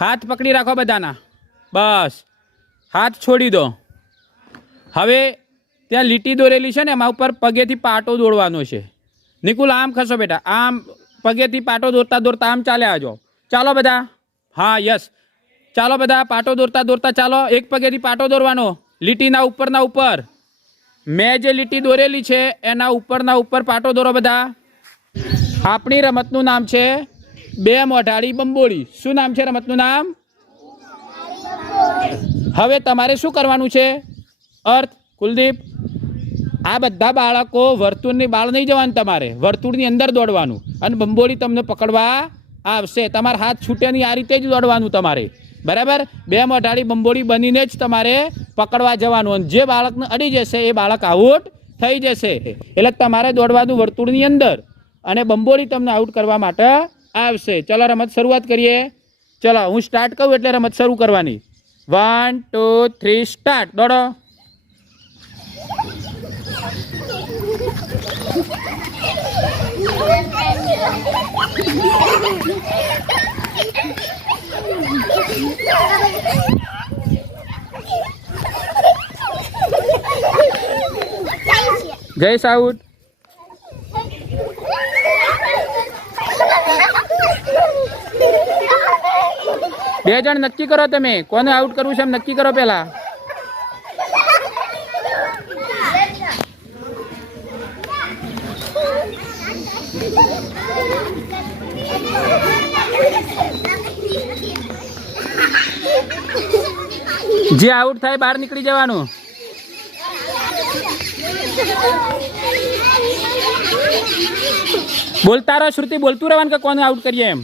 હાથ પકડી રાખો બધાના. બસ. હાથ છોડી દો. હવે ત્યાં લીટી દોરેલી છે ને, એમાં ઉપર પગેથી પાટો દોડવાનો છે. નિકુલ, આમ ખસો બેટા. આમ પગેથી પાટો દોરતા દોરતા આમ ચાલે આજો. ચાલો બધા. હા, યસ. ચાલો બધા, પાટો દોરતા દોરતા ચાલો. એક પગેથી પાટો દોરવાનો. લીટીના ઉપરના ઉપર. મેં જે લીટી દોરેલી છે, એના ઉપરના ઉપર પાટો દોરો બધા. આપણી રમતનું નામ છે બે મોઢાળી બંબોળી. શું નામ છે રમતનું નામ? હવે તમારે શું કરવાનું છે? અર્થ, કુલદીપ, આ બધા બાળકો વર્તુળની બાળ નહીં જવાનું તમારે. વર્તુળની અંદર દોડવાનું અને બંબોળી તમને પકડવા આવશે. તમારા હાથ છૂટે નહીં, આ રીતે જ દોડવાનું તમારે. બરાબર? બે મોઢાળી બંબોળી બનીને જ તમારે પકડવા જવાનું અને જે બાળકને અડી જશે, એ બાળક આઉટ થઈ જશે. એટલે તમારે દોડવાનું વર્તુળની અંદર અને બંબોળી તમને આઉટ કરવા માટે આવશે. ચલો રમત શરૂઆત કરીએ. ચલો હું સ્ટાર્ટ કહું એટલે રમત શરૂ કરવાની. વન ટુ થ્રી સ્ટાર્ટ દોડો. જય સાઉટ બે જણ નક્કી કરો તમે. કોને આઉટ કરવું છે એમ નક્કી કરો પેલા જે આઉટ થાય બહાર નીકળી જવાનું. બોલતા રહો, શ્રુતિ, બોલતું રહેવાનું કે કોને આઉટ કરીએ એમ?